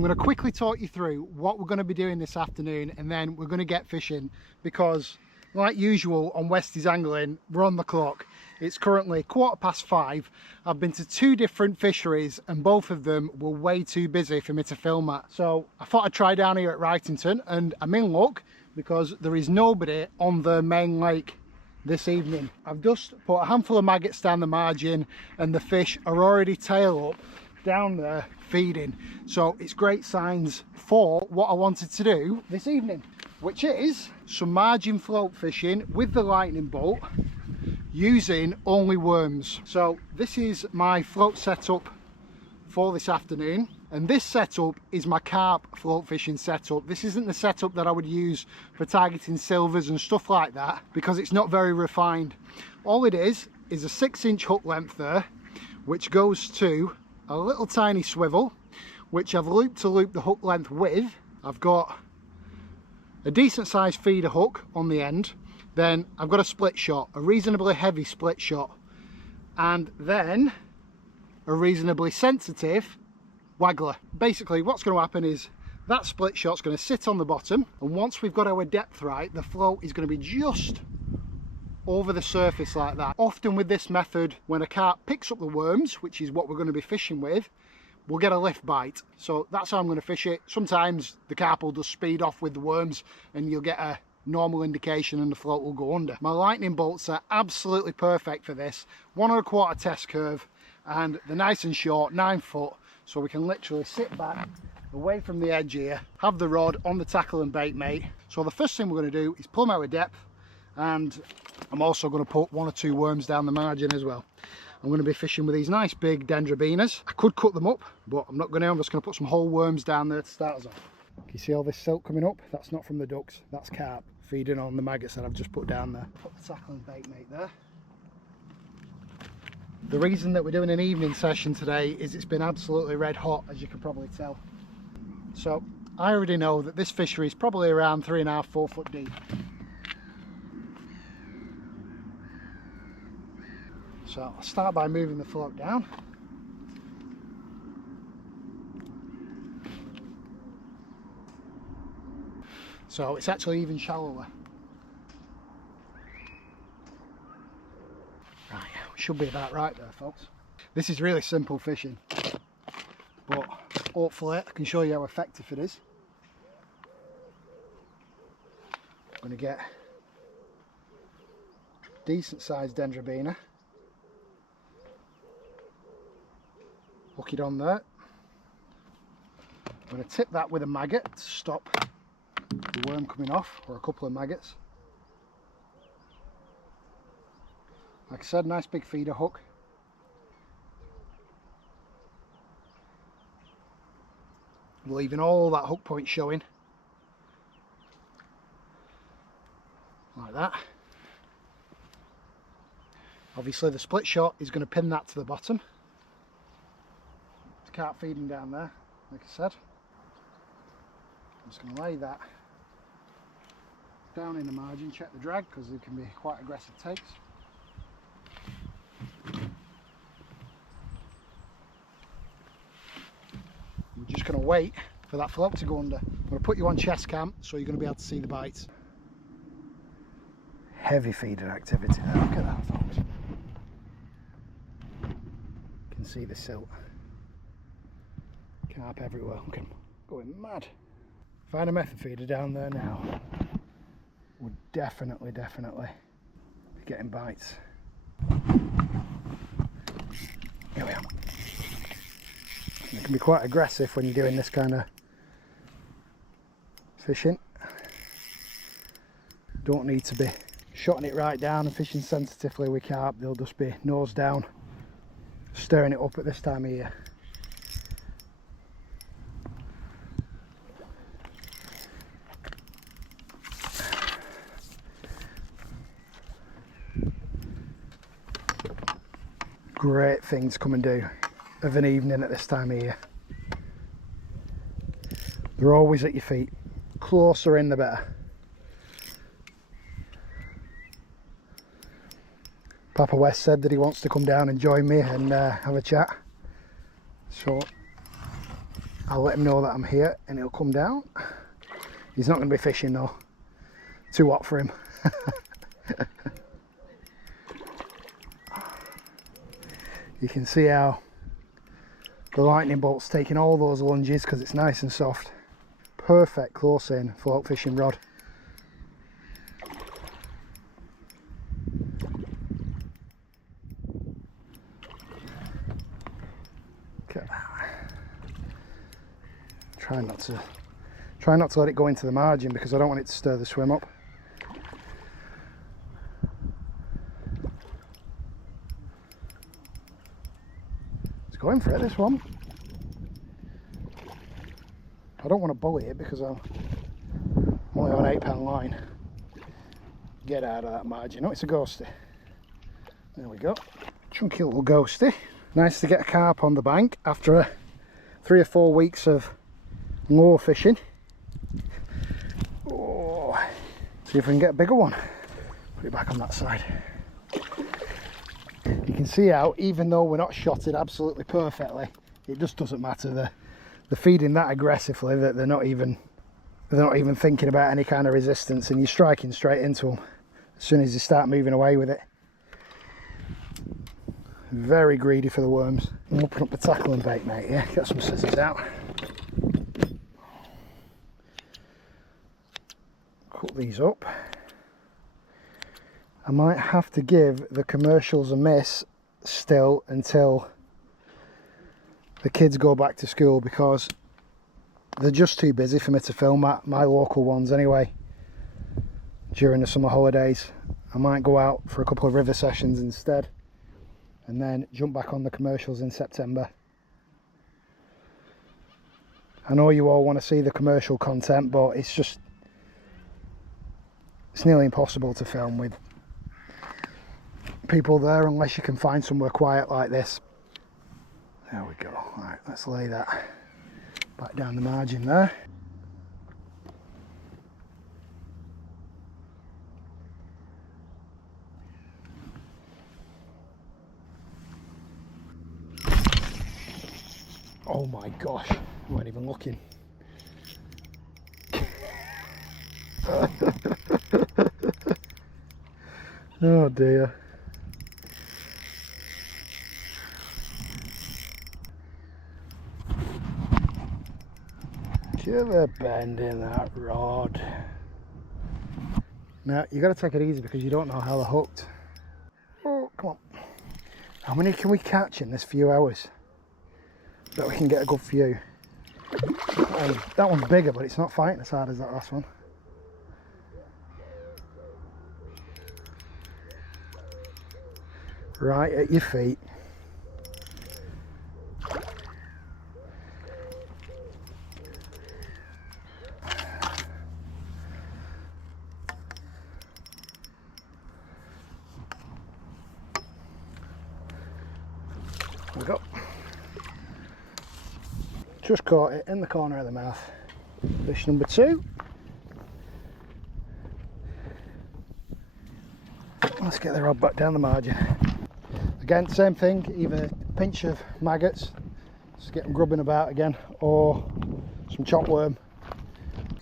I'm going to quickly talk you through what we're going to be doing this afternoon, and then we're going to get fishing, because like usual on WestysAngling, we're on the clock. It's currently 5:15. I've been to 2 different fisheries and both of them were way too busy for me to film at. So I thought I'd try down here at Wrightington, and I'm in luck because there is nobody on the main lake this evening. I've just put a handful of maggots down the margin and the fish are already tail up down there feeding. So it's great signs for what I wanted to do this evening, which is some margin float fishing with the lightning bolt using only worms. So this is my float setup for this afternoon, and this setup is my carp float fishing setup. This isn't the setup that I would use for targeting silvers and stuff like that, because it's not very refined. All it is a 6-inch hook length there, which goes to a little tiny swivel, which I've looped to loop the hook length with. I've got a decent sized feeder hook on the end, then I've got a split shot, a reasonably heavy split shot, and then a reasonably sensitive waggler. Basically what's going to happen is that split shot's going to sit on the bottom, and once we've got our depth right, the float is going to be just over the surface like that. Often with this method, when a carp picks up the worms, which is what we're going to be fishing with, we'll get a lift bite. So that's how I'm going to fish it. Sometimes the carp will just speed off with the worms and you'll get a normal indication and the float will go under. My lightning bolts are absolutely perfect for this. 1 1/4 test curve, and they're nice and short, 9 foot, so we can literally sit back away from the edge here, have the rod on the tackle and bait mate. So the first thing we're going to do is plumb our depth, and I'm also going to put 1 or 2 worms down the margin as well. I'm going to be fishing with these nice big dendrobinas. I could cut them up, but I'm not going to. I'm just going to put some whole worms down there to start us off. Can you see all this silk coming up? That's not from the ducks, that's carp feeding on the maggots that I've just put down there. Put the tackle and bait mate there. The reason that we're doing an evening session today is it's been absolutely red hot, as you can probably tell. So I already know that this fishery is probably around 3.5 4 foot deep. So I'll start by moving the float down. So it's actually even shallower. Right, should be about right there, folks. This is really simple fishing, but hopefully I can show you how effective it is. I'm going to get a decent sized dendrobina, hook it on there. I'm going to tip that with a maggot to stop the worm coming off, or a couple of maggots. Like I said, nice big feeder hook. Leaving all that hook point showing, like that. Obviously the split shot is going to pin that to the bottom. The carp feeding down there, like I said. I'm just going to lay that down in the margin, check the drag, because they can be quite aggressive takes. We're just going to wait for that float to go under. I'm going to put you on chest cam so you're going to be able to see the bites. Heavy feeder activity there, look at that, folks. You can see the silt. Carp everywhere, look at them going mad. Find a method feeder down there now. We're definitely be getting bites. Here we are. It can be quite aggressive when you're doing this kind of fishing. Don't need to be shotting it right down and fishing sensitively with carp. They'll just be nose down, stirring it up at this time of year. Great thing to come and do of an evening at this time of year. They're always at your feet. Closer in the better. Papa West said that he wants to come down and join me and have a chat. So I'll let him know that I'm here and he'll come down. He's not going to be fishing though, too hot for him. You can see how the lightning bolt's taking all those lunges because it's nice and soft. Perfect close in float fishing rod. Look at that. Try not to let it go into the margin because I don't want it to stir the swim up. It's going for it, this one. I don't want to bully it because I'm only on an 8-pound line. Get out of that margin. Oh, it's a ghosty. There we go. Chunky little ghosty. Nice to get a carp on the bank after 3 or 4 weeks of lure fishing. Oh, see if we can get a bigger one. Put it back on that side. You can see how, even though we're not shotted absolutely perfectly, it just doesn't matter. They're feeding that aggressively that they're not even thinking about any kind of resistance, and you're striking straight into them as soon as you start moving away with it. Very greedy for the worms. I'm open up the tackling bait, mate. Yeah, get some scissors out. Cut these up. I might have to give the commercials a miss still until the kids go back to school because they're just too busy for me to film at my local ones anyway during the summer holidays. I might go out for a couple of river sessions instead and then jump back on the commercials in September. I know you all want to see the commercial content, but it's nearly impossible to film with people there unless you can find somewhere quiet like this. There we go. Right, let's lay that back down the margin there. Oh my gosh, I wasn't even looking. Oh dear. Give a bend in that rod. Now you got to take it easy because you don't know how they're hooked. Oh, come on. How many can we catch in this few hours that we can get a good few? That one's bigger, but it's not fighting as hard as that last one. Right at your feet. There we go. Just caught it in the corner of the mouth. Fish number 2. Let's get the rod back down the margin. Again, same thing, either a pinch of maggots, just get them grubbing about again, or some chop worm.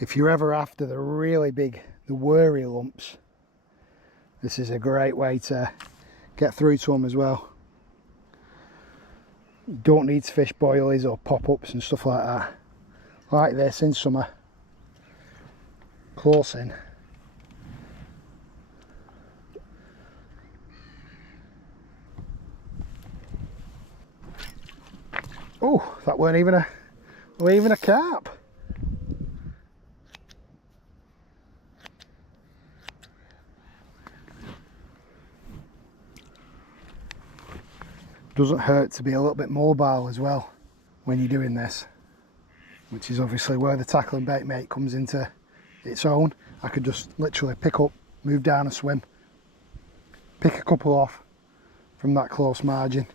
If you're ever after the really big, the worry lumps, this is a great way to get through to them as well. You don't need to fish boilies or pop-ups and stuff like that. Like this in summer, close in. Oh, that weren't even a carp. Doesn't hurt to be a little bit mobile as well when you're doing this, which is obviously where the tackling bait mate comes into its own. I could just literally pick up, move down and swim, pick a couple off from that close margin,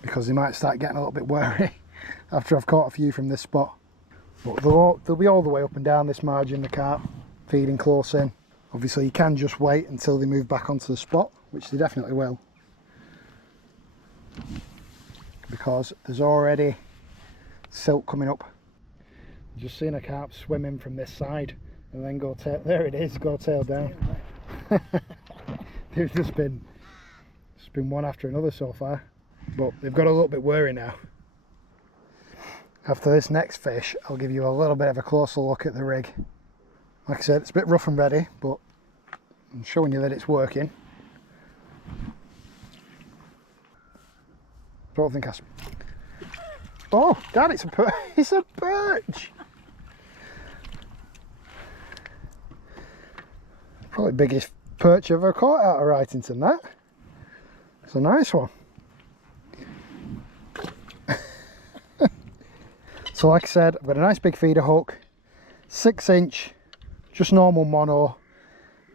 because they might start getting a little bit wary after I've caught a few from this spot. But they'll be all the way up and down this margin, the carp, feeding close in. Obviously you can just wait until they move back onto the spot, which they definitely will, because there's already silt coming up. Just seen a carp swim in from this side and then go tail, there it is, go tail down. There's just been one after another so far, but they've got a little bit wary now. After this next fish, I'll give you a little bit of a closer look at the rig. Like I said, it's a bit rough and ready, but I'm showing you that it's working. Don't think oh, Dad, it's a perch. It's a perch. Probably biggest perch I've ever caught out of Wrightington, that. It's a nice one. So like I said, I've got a nice big feeder hook, 6-inch, just normal mono,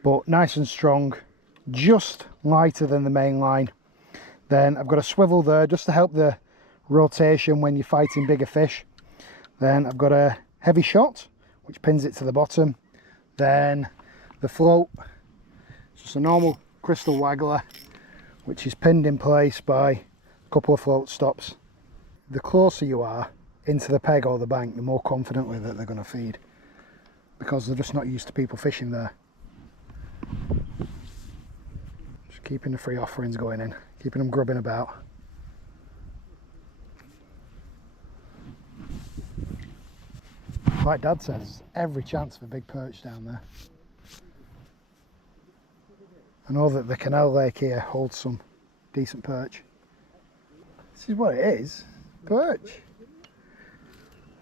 but nice and strong, just lighter than the main line. Then I've got a swivel there just to help the rotation when you're fighting bigger fish. Then I've got a heavy shot, which pins it to the bottom. Then the float, it's just a normal crystal waggler, which is pinned in place by a couple of float stops. The closer you are into the peg or the bank, the more confidently that they're going to feed, because they're just not used to people fishing there. Just keeping the free offerings going in, keeping them grubbing about. Like Dad says, every chance of a big perch down there. I know that the canal lake here holds some decent perch. This is what it is, perch.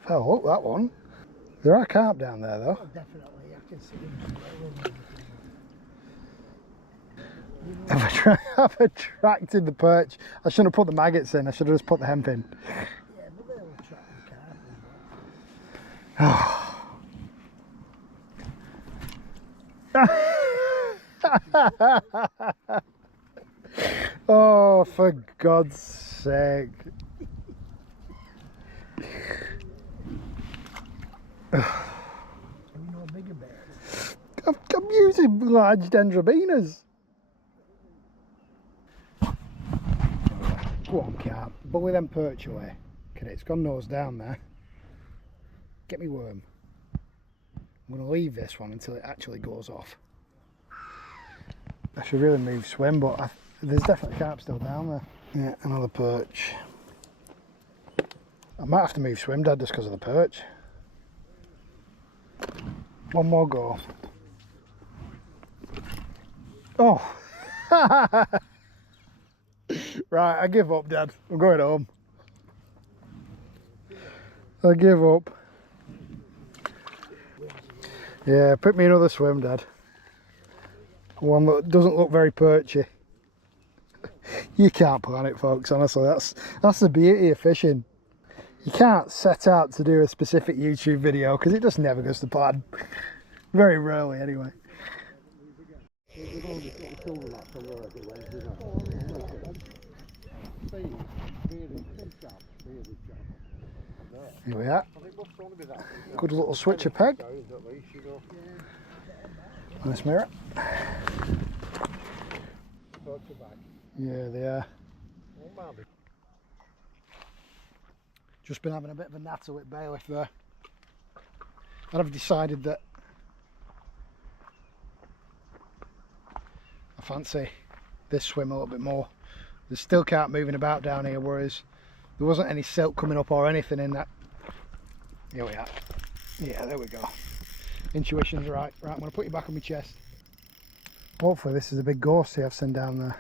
Fell hook, that one. There are carp down there though. Oh, definitely, I can see them. I've attracted the perch. I shouldn't have put the maggots in, I should have just put the hemp in. Yeah, but they'll attract the carp. Oh, for God's sake. I'm using large dendrobinas. Go on, carp, bully them perch away. Okay, it's gone nose down there. Get me worm. I'm going to leave this one until it actually goes off. I should really move swim, but there's definitely carp still down there. Yeah, another perch. I might have to move swim, Dad, just because of the perch. One more go. Oh! Right, I give up, Dad. I'm going home. I give up. Yeah, pick me another swim, Dad. One that doesn't look very perchy. You can't plan it, folks, honestly. That's the beauty of fishing. You can't set out to do a specific YouTube video because it just never goes to plan. Very rarely, anyway. Here we are. Good little switcher peg. Nice mirror. Yeah, they are. Just been having a bit of a natter with bailiff there. And I've decided that I fancy this swim a little bit more. There's still carp moving about down here, whereas there wasn't any silt coming up or anything in that. Here we are. Yeah, there we go. Intuition's right. Right, I'm going to put you back on my chest. Hopefully this is a big ghostie I've seen down there.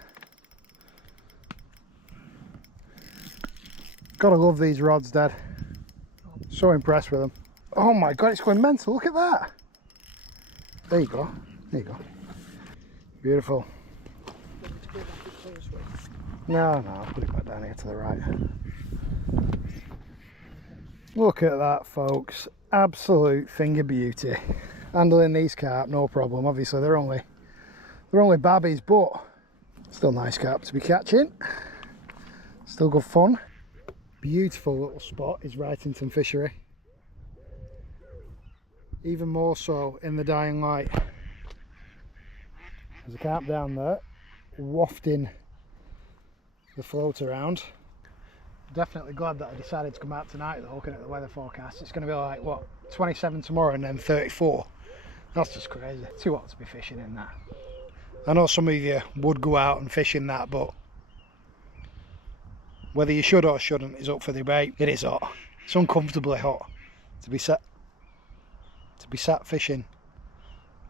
Gotta love these rods, Dad. So impressed with them. Oh my God, it's going mental. Look at that. There you go. There you go. Beautiful. No, I'll put it back down here to the right. Look at that, folks. Absolute thing of beauty. Handling these carp, no problem. Obviously, they're only babbies, but still nice carp to be catching. Still good fun. Beautiful little spot is Wrightington Fishery. Even more so in the dying light. There's a carp down there wafting the float around. Definitely glad that I decided to come out tonight though, looking at the weather forecast. It's going to be like, what, 27 tomorrow and then 34. That's just crazy. Too hot to be fishing in that. I know some of you would go out and fish in that, but whether you should or shouldn't is up for debate. It is hot. It's uncomfortably hot to be sat fishing,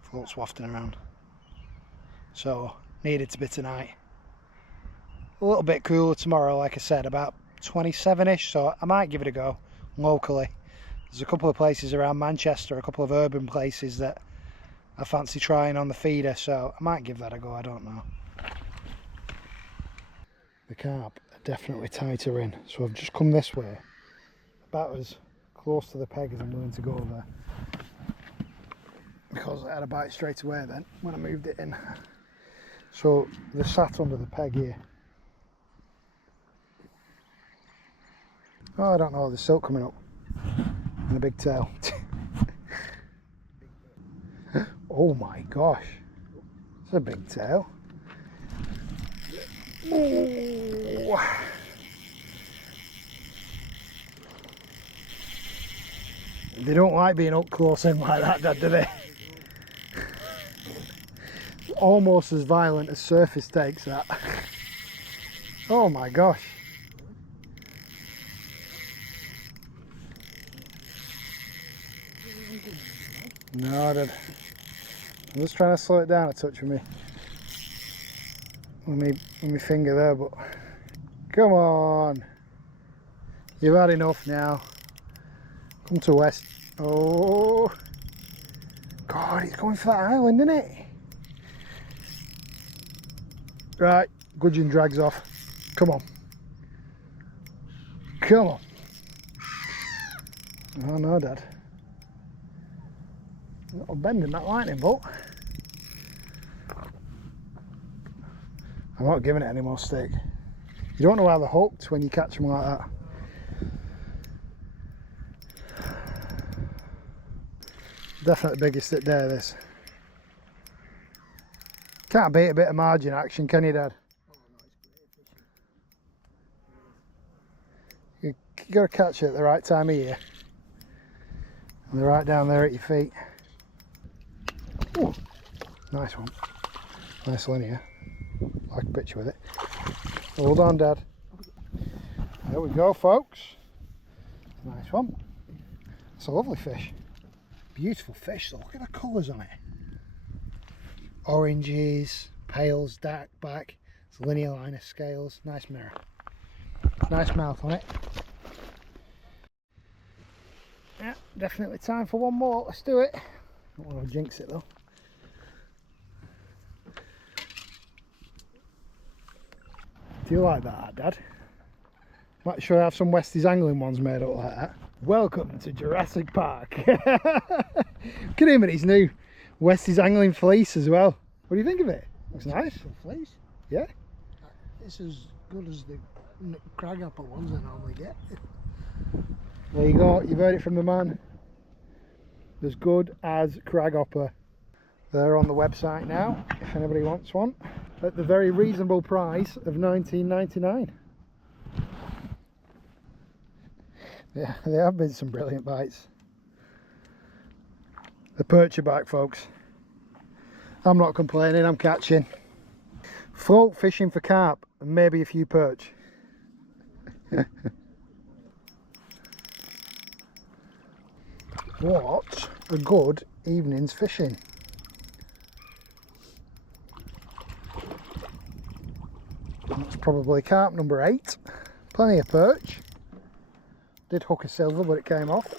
floats wafting around. So needed to be tonight. A little bit cooler tomorrow, like I said, about 27ish, so I might give it a go locally. There's a couple of places around Manchester, a couple of urban places that I fancy trying on the feeder, so I might give that a go, I don't know. The carp are definitely tighter in, so I've just come this way, about as close to the peg as I'm willing to go there, because I had a bite straight away then when I moved it in. So they're sat under the peg here. Oh, I don't know, there's silk coming up and a big tail. Oh my gosh, it's a big tail. Oh. They don't like being up close in like that, Dad, do they? Almost as violent as surface takes, that. Oh my gosh. No, Dad. I'm just trying to slow it down a touch with my finger there, but come on. You've had enough now. Come to West. Oh God, he's going for that island, isn't it? Right, gudgeon drags off. Come on. Come on. Oh no, Dad. Little bend in that lightning bolt. I'm not giving it any more stick. You don't know how they're hooked when you catch them like that. Definitely the biggest stick there, this. Can't beat a bit of margin action, can you, Dad? You got to catch it at the right time of year. And they're right down there at your feet. Ooh, nice one. Nice linear. Like a picture with it. Hold on, Dad. There we go, folks. Nice one. It's a lovely fish. Beautiful fish. Look at the colours on it. Oranges, pales, dark back. It's linear line of scales. Nice mirror. Nice mouth on it. Yeah, definitely time for one more. Let's do it. Don't want to jinx it though. Do you like that, Dad? Might sure have some WestysAngling ones made up like that. Welcome to Jurassic Park. Look at him and his new WestysAngling fleece as well. What do you think of it? Looks nice. Fleece? Yeah. It's as good as the cragapple ones I normally get. There you go. You've heard it from the man. As good as cragapple. They're on the website now if anybody wants one. At the very reasonable price of $19.99. Yeah, there have been some brilliant bites. The perch are back, folks. I'm not complaining, I'm catching. Float fishing for carp and maybe a few perch. What a good evening's fishing. That's probably carp number 8. Plenty of perch. Did hook a silver, but it came off.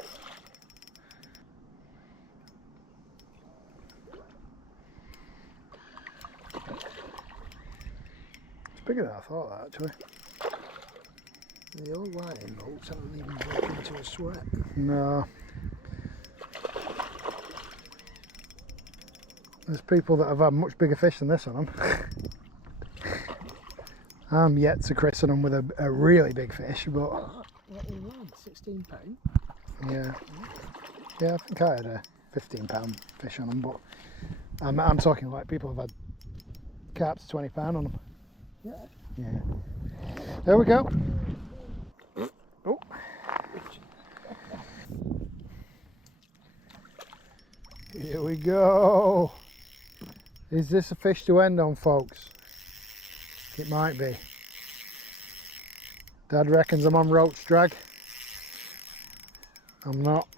It's bigger than I thought, that, actually. The old lightning bolts haven't even broken into a sweat. No. There's people that have had much bigger fish than this on them. I'm yet to christen them with a really big fish, but... What we had, 16 pound? Yeah. Yeah, I think I had a 15 pound fish on them, but I'm talking like people have had carp to 20 pound on them. Yeah. Yeah. There we go. Here we go. Is this a fish to end on, folks? It might be. Dad reckons I'm on roach drag. I'm not.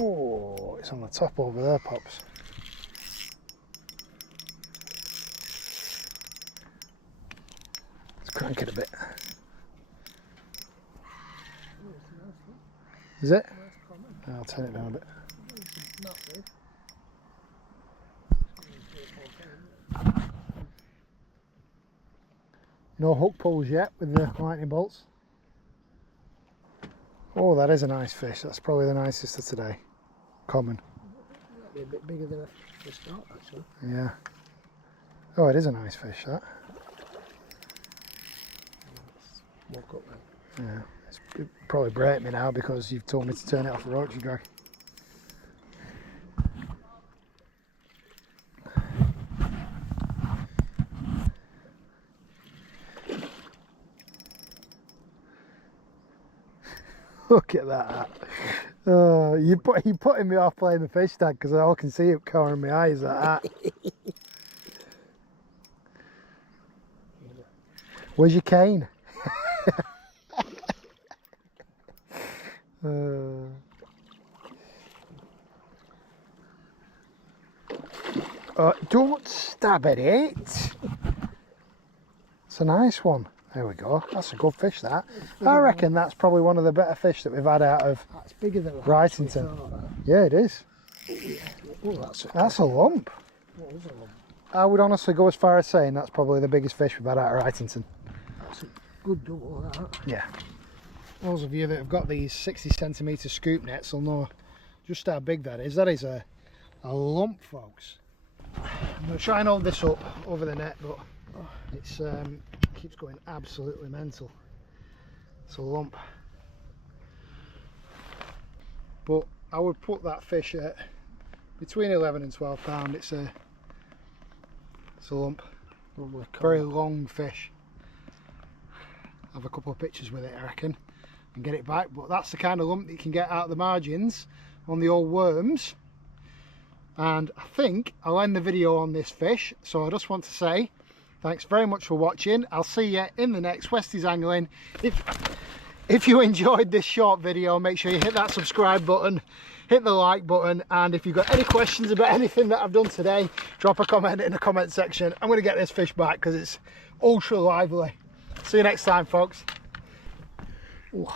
Oh, it's on the top over there, Pops. Let's crank it a bit. Is it? I'll turn it down a bit. No hook pulls yet with the lightning bolts. Oh, that is a nice fish. That's probably the nicest of today. Common. Might be a bit bigger than a start, actually. Yeah. Oh, it is a nice fish, that. Walk up then. Yeah. It probably break me now because you've told me to turn it off a roach drag. Look at that. You're putting me off playing the fish tag because I can see it covering my eyes like that. Where's your cane? Don't stab at it. It's a nice one. There we go. That's a good fish, that. I reckon that's probably one of the better fish that we've had out of That's bigger than Wrightington. Yeah, it is. Oh, That's a lump. What is a lump? I would honestly go as far as saying that's probably the biggest fish we've had out of Wrightington. That's a good double, that. Yeah. Those of you that have got these 60cm scoop nets will know just how big that is. That is a lump, folks. I'm going to try and hold this up over the net, but it's keeps going absolutely mental. It's a lump. But I would put that fish at between 11 and 12 pound. It's a lump. Very long fish. Have a couple of pictures with it, I reckon, and get it back. But that's the kind of lump that you can get out of the margins on the old worms. And I think I'll end the video on this fish. So I just want to say thanks very much for watching. I'll see you in the next Westies Angling. If you enjoyed this short video, make sure you hit that subscribe button, hit the like button, and if you've got any questions about anything that I've done today, drop a comment in the comment section. I'm going to get this fish back because it's ultra lively. See you next time, folks. Ooh.